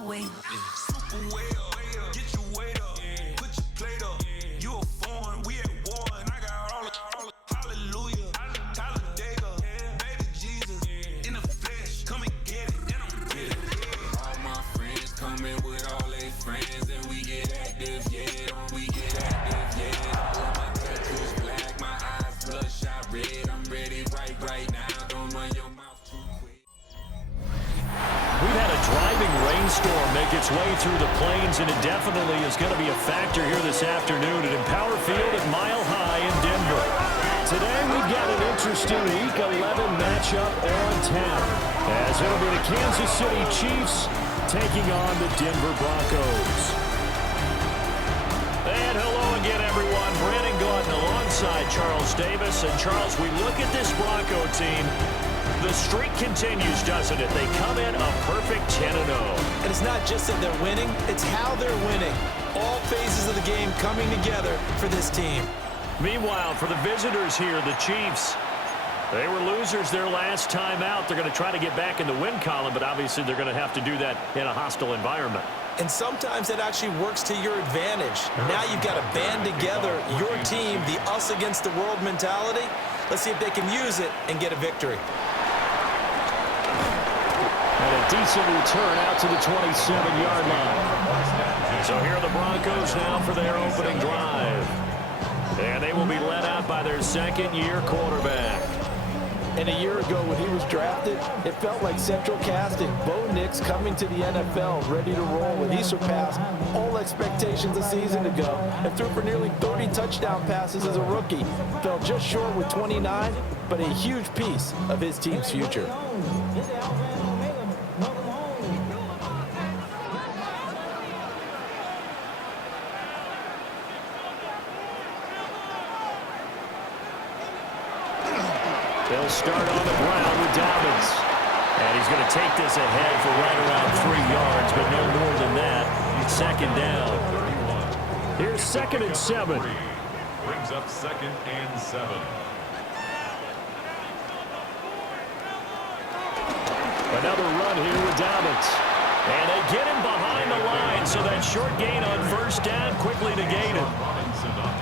my way. Super way up, get your weight up, put your plate up. You a foreign, we at war, and I got all the hallelujah. Talladega, baby Jesus, in the flesh, come and get it, and I'm with it. All my friends coming with all their friends, and we get active, yeah, we get active, yeah. All my tattoos black, my eyes bloodshot red. I'm ready right now. Don't run your mouth too quick. We've had a driving rainstorm make its way through the plains, and it definitely is going to be a factor here this afternoon at Empower Field at Mile High in Denver. Today we've got an interesting Week 11 matchup on tap, as it'll be the Kansas City Chiefs taking on the Denver Broncos. And hello again, everyone. Brandon Gordon alongside Charles Davis. And Charles, we look at this Bronco team. The streak continues, doesn't it? They come in a perfect 10-0. And it's not just that they're winning, it's how they're winning. All phases of the game coming together for this team. Meanwhile, for the visitors here, the Chiefs, they were losers their last time out. They're going to try to get back in the win column, but obviously they're going to have to do that in a hostile environment. And sometimes that actually works to your advantage. Now you've got to band together your team, the us against the world mentality. Let's see if they can use it and get a victory. And a decent return out to the 27-yard line. So here are the Broncos now for their opening drive. And they will be led out by their second-year quarterback. And a year ago when he was drafted, it felt like central casting. Bo Nix coming to the NFL ready to roll, and he surpassed all expectations a season ago and threw for nearly 30 touchdown passes as a rookie. Fell just short with 29, but a huge piece of his team's future. They'll start on the ground with Dobbins. And he's going to take this ahead for right around 3 yards, but no more than that. Second down. Here's 2nd and 7. Brings up 2nd and 7. Another run here with Dobbins. And they get him behind the line, so that short gain on first down quickly negated.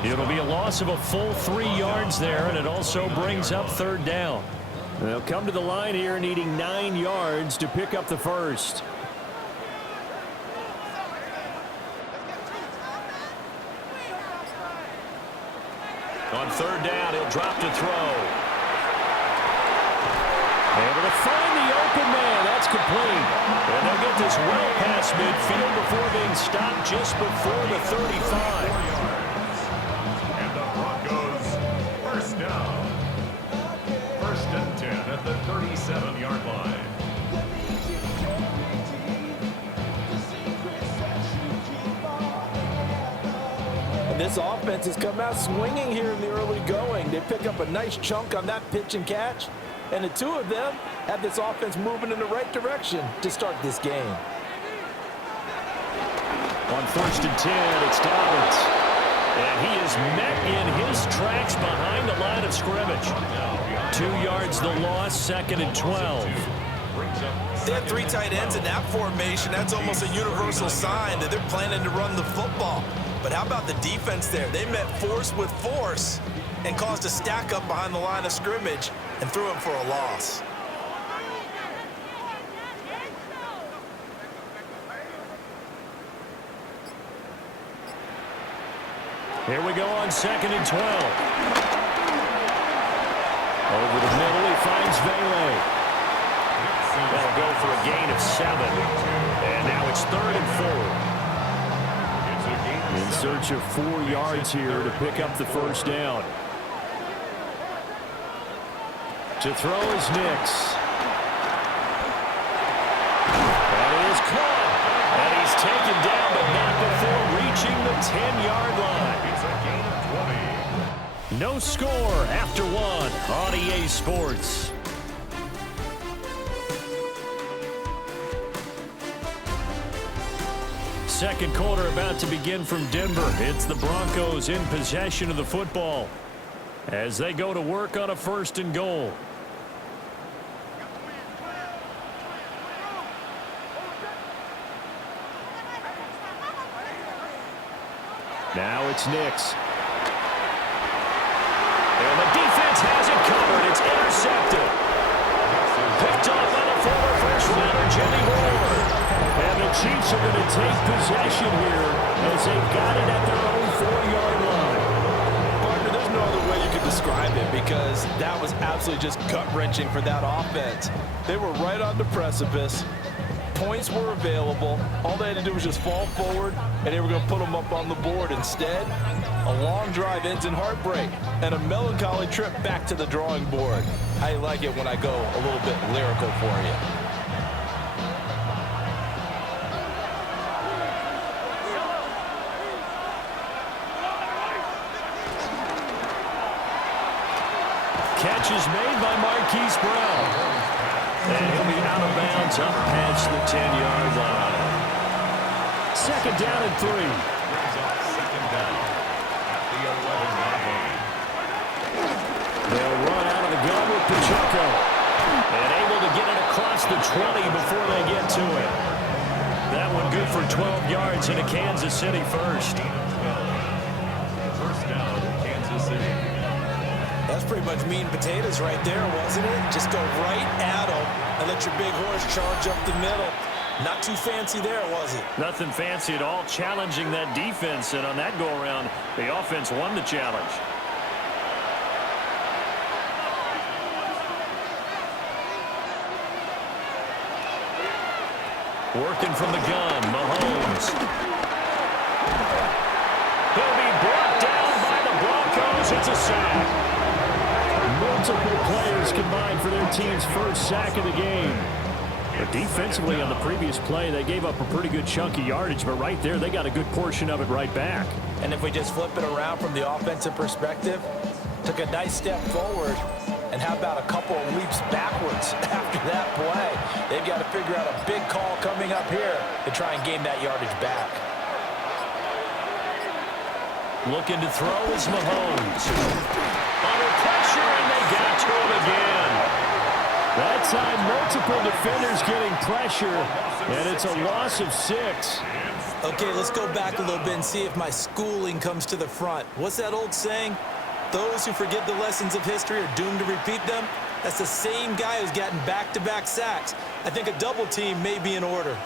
It'll be a loss of a full 3 yards there, and it also brings up 3rd down. They'll come to the line here needing 9 yards to pick up the first. On 3rd down, he'll drop to throw. Able to find the open man. That's complete. And they'll get this well past midfield before being stopped just before the 35. And the Broncos, first down. 1st and 10 at the 37-yard line. And this offense has come out swinging here in the early going. They pick up a nice chunk on that pitch and catch. And the two of them have this offense moving in the right direction to start this game. On 1st and 10, it's Dobbins. And he is met in his tracks behind the line of scrimmage. 2 yards the loss, 2nd and 12. They have 3 tight ends in that formation. That's almost a universal sign that they're planning to run the football. But how about the defense there? They met force with force and caused a stack up behind the line of scrimmage and threw him for a loss. Here we go on 2nd and 12. Over the middle, he finds Vele. That'll go for a gain of 7. And now it's 3rd and 4. In search of 4 yards here to pick up the first down. To throw is Nix. And it is caught. And he's taken down, but not before reaching the 10-yard line. It's a gain of 20. No score after 1 on EA Sports. Second quarter about to begin from Denver. It's the Broncos in possession of the football as they go to work on a 1st and goal. Now it's Nix. And the defense has it covered. It's intercepted. Picked up by the former first-rounder, Jimmy Ward. And the Chiefs are going to take possession here as they've got it at their own 4-yard line. Partner, there's no other way you could describe it because that was absolutely just gut-wrenching for that offense. They were right on the precipice. Points were available. All they had to do was just fall forward, and they were going to put them up on the board. Instead, a long drive ends in heartbreak and a melancholy trip back to the drawing board. How you like it when I go a little bit lyrical for you? Catch is made by Marquise Brown. And he'll be out of bounds up past the 10-yard line. Second down and 3. Second down at the 11-yard line. They'll run out of the gun with Pacheco. And able to get it across the 20 before they get to it. That one good for 12 yards into Kansas City first. First down, Kansas City. That's pretty much meat and potatoes right there, wasn't it? Just go right at them and let your big horse charge up the middle. Not too fancy there, was it? Nothing fancy at all, challenging that defense. And on that go-around, the offense won the challenge. Working from the gun, Mahomes. He'll be brought down by the Broncos. It's a sack. Multiple players combined for their team's first sack of the game. But defensively on the previous play, they gave up a pretty good chunk of yardage, but right there, they got a good portion of it right back. And if we just flip it around from the offensive perspective, took a nice step forward, and how about a couple of leaps backwards after that play? They've got to figure out a big call coming up here to try and gain that yardage back. Looking to throw is Mahomes. Under pressure, and they got to him again. That time, multiple defenders getting pressure, and it's a loss of 6. Okay, let's go back a little bit and see if my schooling comes to the front. What's that old saying? Those who forget the lessons of history are doomed to repeat them. That's the same guy who's gotten back-to-back sacks. I think a double team may be in order.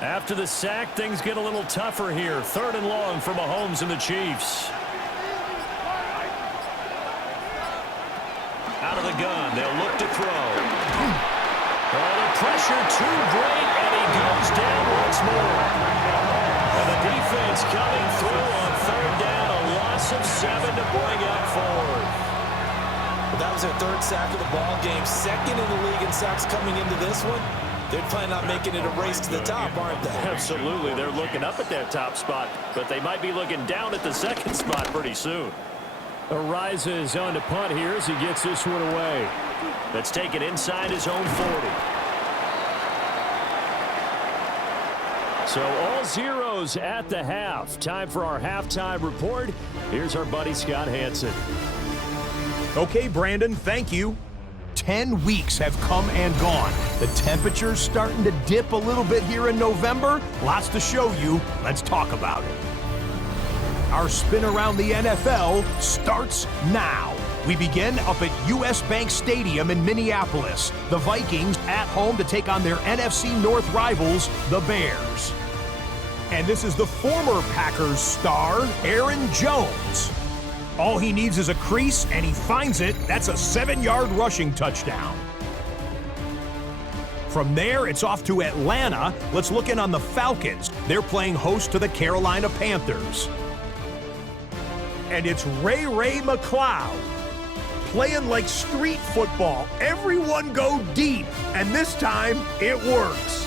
After the sack, things get a little tougher here. 3rd and long for Mahomes and the Chiefs. Out of the gun, they'll look to throw. Oh, the pressure too great, and he goes down once more. And the defense coming through on 3rd down, a loss of 7 to bring up 4th. Well, that was their 3rd sack of the ball game. 2nd in the league in sacks coming into this one. They're planning on making it a race to the top, aren't they? Absolutely. They're looking up at that top spot, but they might be looking down at the 2nd spot pretty soon. Ariza is on to punt here as he gets this one away. Let's take it inside his own 40. So all zeros at the half. Time for our halftime report. Here's our buddy Scott Hansen. Okay, Brandon, thank you. 10 weeks have come and gone. The temperature's starting to dip a little bit here in November. Lots to show you. Let's talk about it. Our spin around the NFL starts now. We begin up at US Bank Stadium in Minneapolis. The Vikings at home to take on their NFC North rivals, the Bears. And this is the former Packers star, Aaron Jones. All he needs is a crease, and he finds it. That's a 7-yard rushing touchdown. From there, it's off to Atlanta. Let's look in on the Falcons. They're playing host to the Carolina Panthers. And it's Ray McCloud playing like street football. Everyone go deep, and this time it works.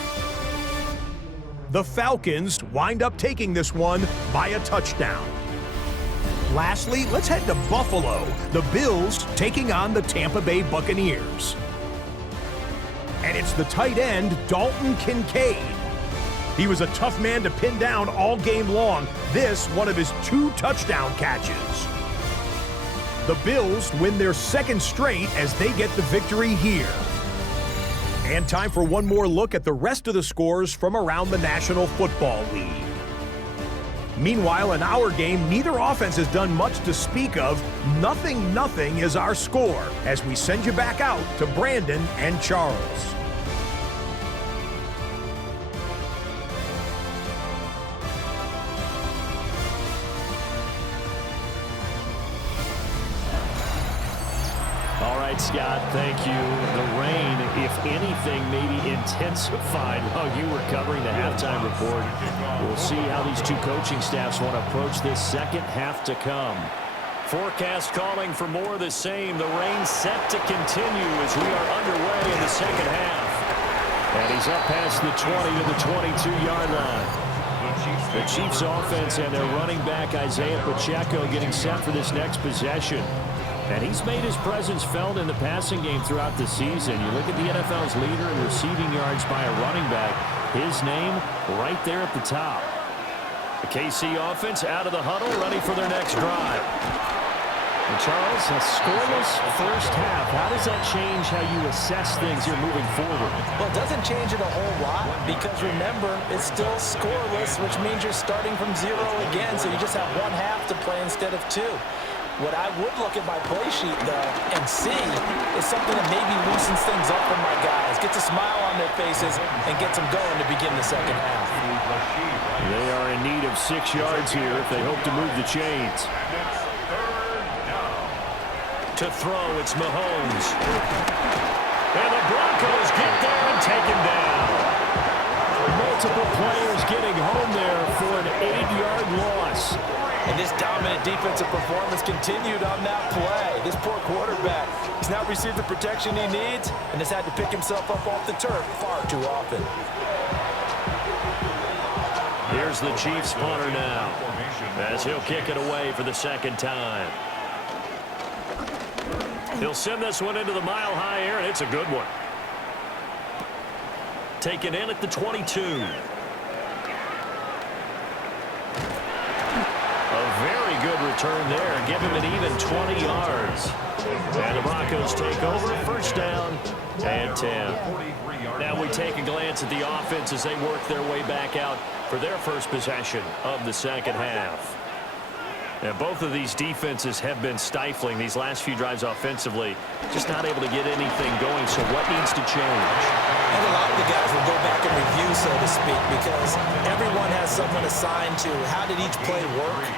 The Falcons wind up taking this one by a touchdown. Lastly, let's head to Buffalo. The Bills taking on the Tampa Bay Buccaneers. And it's the tight end, Dalton Kincaid. He was a tough man to pin down all game long. This, one of his 2 touchdown catches. The Bills win their 2nd straight as they get the victory here. And time for one more look at the rest of the scores from around the National Football League. Meanwhile, in our game, neither offense has done much to speak of. 0-0 is our score as we send you back out to Brandon and Charles. All right, Scott, thank you. The rain, if anything, maybe intensified while you were covering the halftime report. We'll see how these two coaching staffs want to approach this second half to come. Forecast calling for more of the same. The rain set to continue as we are underway in the second half. And he's up past the 20 to the 22-yard line. The Chiefs offense and their running back Isaiah Pacheco getting set for this next possession. And he's made his presence felt in the passing game throughout the season. You look at the NFL's leader in receiving yards by a running back. His name right there at the top. The KC offense out of the huddle, ready for their next drive. And Charles, a scoreless first half. How does that change how you assess things here moving forward? Well, it doesn't change it a whole lot because, remember, it's still scoreless, which means you're starting from 0 again, so you just have one half to play instead of 2. What I would look at my play sheet, though, and see is something that maybe loosens things up for my guys, gets a smile on their faces, and gets them going to begin the second half. They are in need of 6 yards here if they hope to move the chains. To throw, it's Mahomes. And the Broncos get there and take him down. Multiple players getting home there for an 8-yard loss. And this dominant defensive performance continued on that play. This poor quarterback, he's not received the protection he needs and has had to pick himself up off the turf far too often. Here's the Chiefs punter now as he'll kick it away for the second time. He'll send this one into the mile-high air, and it's a good one. Taken in at the 22. Very good return there. Give him an even 20 yards. And the Broncos take over. First down and 10. Now we take a glance at the offense as they work their way back out for their first possession of the second half. And both of these defenses have been stifling these last few drives offensively. Just not able to get anything going. So what needs to change? And a lot of the guys will go back and review, so to speak, because everyone has someone assigned to how did each play work.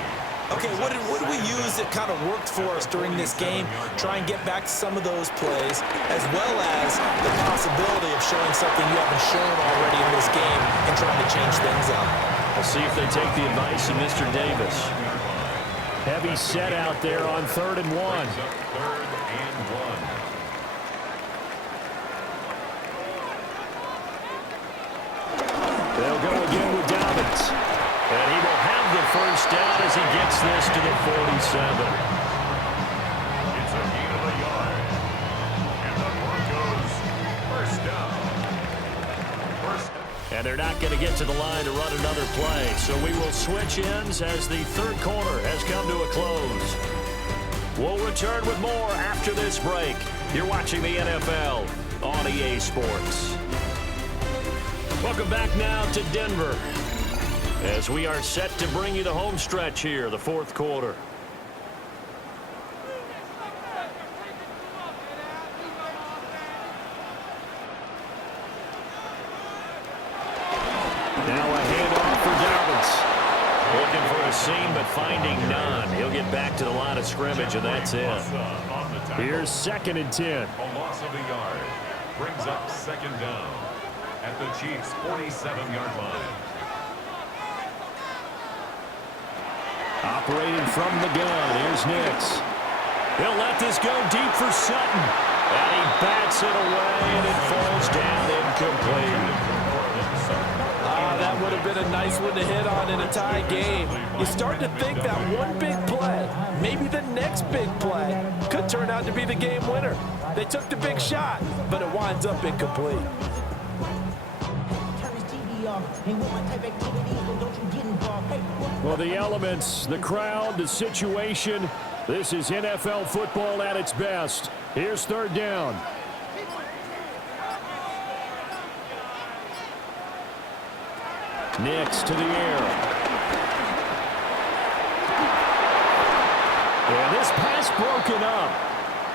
Okay, what did we use that kind of worked for us during this game? Try and get back to some of those plays, as well as the possibility of showing something you haven't shown already in this game and trying to change things up. We'll see if they take the advice of Mr. Davis. Heavy set out there on 3rd and 1. They'll go again with Dobbins. And he will have the first down as he gets this to the 47. It's a gain of a yard. And the Broncos first down. And they're not going to get to the line to run another play. So we will switch ends as the third quarter has come to a close. We'll return with more after this break. You're watching the NFL on EA Sports. Welcome back now to Denver as we are set to bring you the home stretch here, the fourth quarter. Now a handoff for Dobbins. Looking for a seam, but finding none. He'll get back to the line of scrimmage, and that's it. Here's 2nd and 10. A loss of a yard brings up 2nd down at the Chiefs' 47-yard line. Operating from the gun, here's Nix. He'll let this go deep for Sutton. And he bats it away, and it falls down incomplete. That would have been a nice one to hit on in a tie game. You start to think that one big play, maybe the next big play, could turn out to be the game winner. They took the big shot, but it winds up incomplete. Well, the elements, the crowd, the situation, this is NFL football at its best. Here's 3rd down. Nix to the air. And this pass broken up.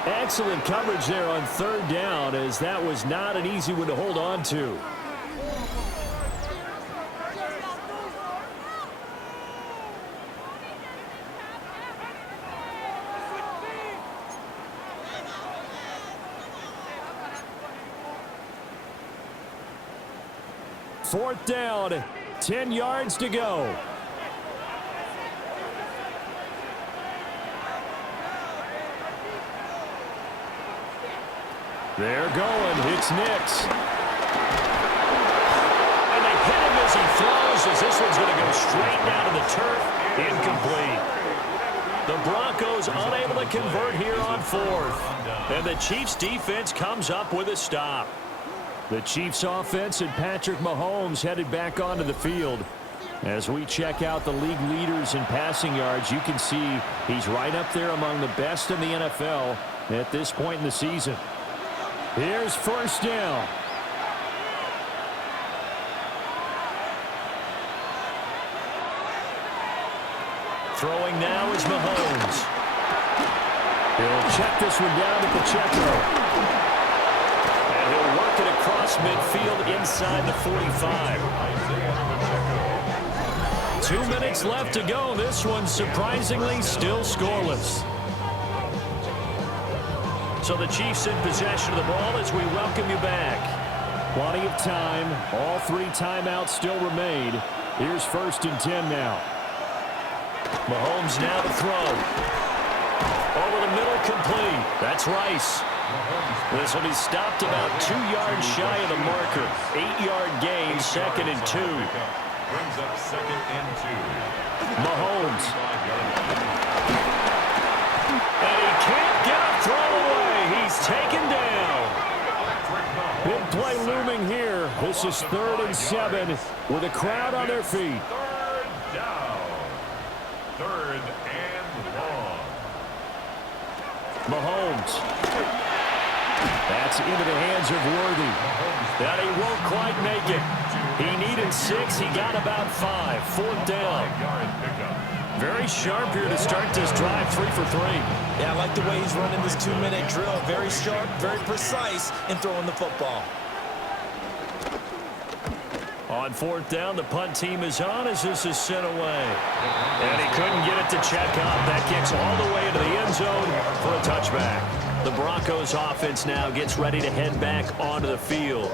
Excellent coverage there on third down, as that was not an easy one to hold on to. Fourth down, 10 yards to go. They're going. It's Nix. And they hit him as he throws, as this one's going to go straight down to the turf. Incomplete. The Broncos unable to convert here on fourth. And the Chiefs defense comes up with a stop. The Chiefs offense and Patrick Mahomes headed back onto the field. As we check out the league leaders in passing yards, you can see he's right up there among the best in the NFL at this point in the season. Here's first down. Throwing now is Mahomes. He'll check this one down to Pacheco. And he'll work it across midfield inside the 45. 2 minutes left to go. This one surprisingly still scoreless. So the Chiefs in possession of the ball as we welcome you back. Plenty of time. All 3 timeouts still remain. Here's first and 10 now. Mahomes now to throw. Over the middle, complete. That's Rice. This will be stopped about 2 yards shy of the marker. 8-yard gain, second and 2. Brings up second and 2. Mahomes. And he can't get a throw away. He's taken down. Big play looming here. This is 3rd and 7 with a crowd on their feet. 3rd down. 3rd and long. Mahomes. That's into the hands of Worthy. That he won't quite make it. He needed 6. He got about 5. 4th down. Very sharp here to start this drive. 3 for 3. Yeah, I like the way he's running this 2-minute drill. Very sharp, very precise in throwing the football. On 4th down, the punt team is on as this is sent away. And he couldn't get it to check out. That kicks all the way into the end zone for a touchback. The Broncos offense now gets ready to head back onto the field.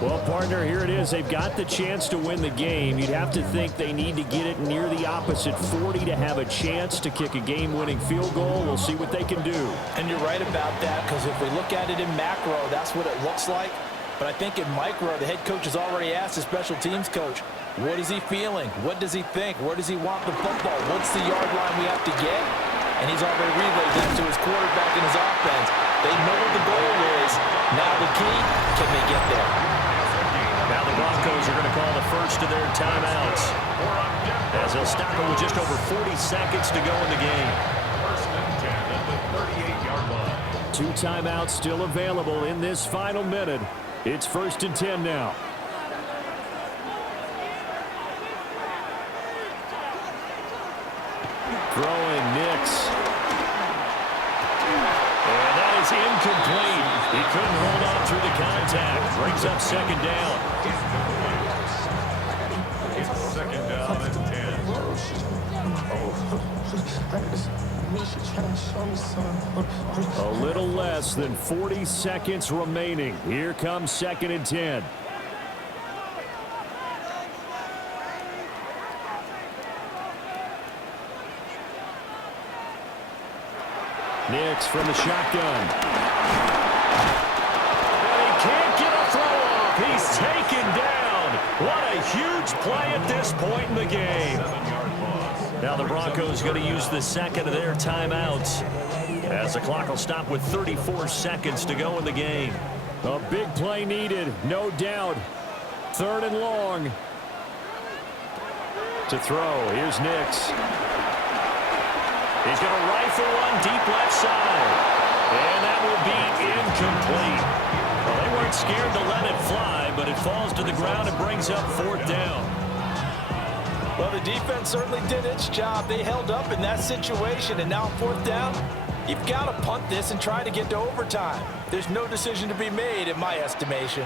Well, partner, here it is. They've got the chance to win the game. You'd have to think they need to get it near the opposite 40 to have a chance to kick a game-winning field goal. We'll see what they can do. And you're right about that, because if we look at it in macro, that's what it looks like. But I think in micro, the head coach has already asked the special teams coach, what is he feeling? What does he think? Where does he want the football? What's the yard line we have to get? And he's already relayed that to his quarterback and his offense. They know what the goal is. Now the key, can they get there? Now the Broncos are going to call the first of their timeouts, as they'll stop it with just over 40 seconds to go in the game. 1st and 10 at the 38-yard line. 2 timeouts still available in this final minute. It's 1st and 10 now. Throwing Nix. And that is incomplete. He couldn't hold on through the contact. Brings up 2nd down. It's 2nd down and 10. A little less than 40 seconds remaining. Here comes 2nd and 10. Nix from the shotgun. And he can't get a throw off. He's taken down. What a huge play at this point in the game. 7-yard loss. Now the Broncos going to use the second of their timeouts, as the clock will stop with 34 seconds to go in the game. A big play needed, no doubt. 3rd and long. To throw, here's Nix. He's going to rifle one deep left side. And that will be incomplete. Well, they weren't scared to let it fly, but it falls to the ground and brings up 4th down. Well, the defense certainly did its job. They held up in that situation, and now 4th down, you've got to punt this and try to get to overtime. There's no decision to be made in my estimation.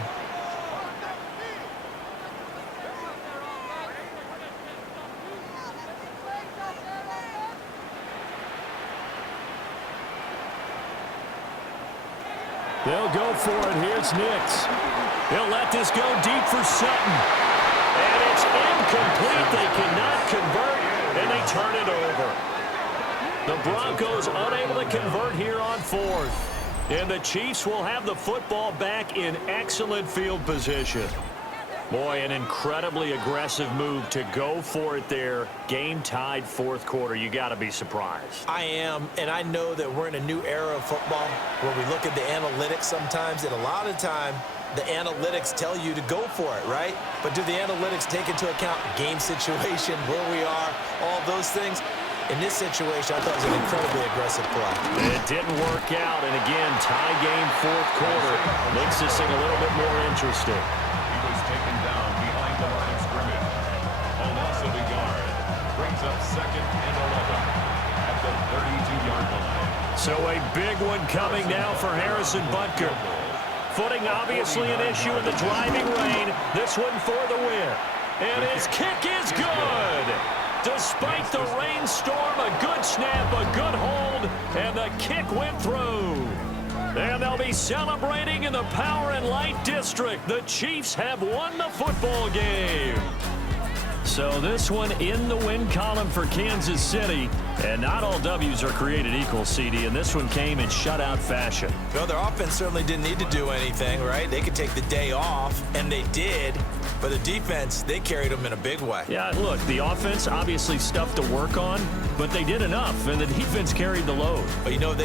They'll go for it. Here's Nix. He'll let this go deep for Sutton. And it's incomplete. They cannot convert, and they turn it over. The Broncos unable to convert here on 4th. And the Chiefs will have the football back in excellent field position. Boy, an incredibly aggressive move to go for it there. Game tied 4th quarter. You got to be surprised. I am, and I know that we're in a new era of football where we look at the analytics sometimes, and a lot of time the analytics tell you to go for it, right? But do the analytics take into account game situation, where we are, all those things? In this situation, I thought it was an incredibly aggressive play. It didn't work out, and again, tie game 4th quarter makes this thing a little bit more interesting. He was taken down behind the line of scrimmage. A loss of a yard brings up 2nd and 11 at the 32-yard line. So a big one coming now for Harrison Butker. Footing obviously an issue in the driving rain. This one for the win. And his kick is good. Despite the rainstorm, a good snap, a good hold, and the kick went through. And they'll be celebrating in the Power and Light District. The Chiefs have won the football game. So this one in the win column for Kansas City. And not all W's are created equal, CD, and this one came in shutout fashion. Well, their offense certainly didn't need to do anything, right? They could take the day off, and they did. But the defense, they carried them in a big way. Yeah, look, the offense obviously stuff to work on, but they did enough, and the defense carried the load. But you know, they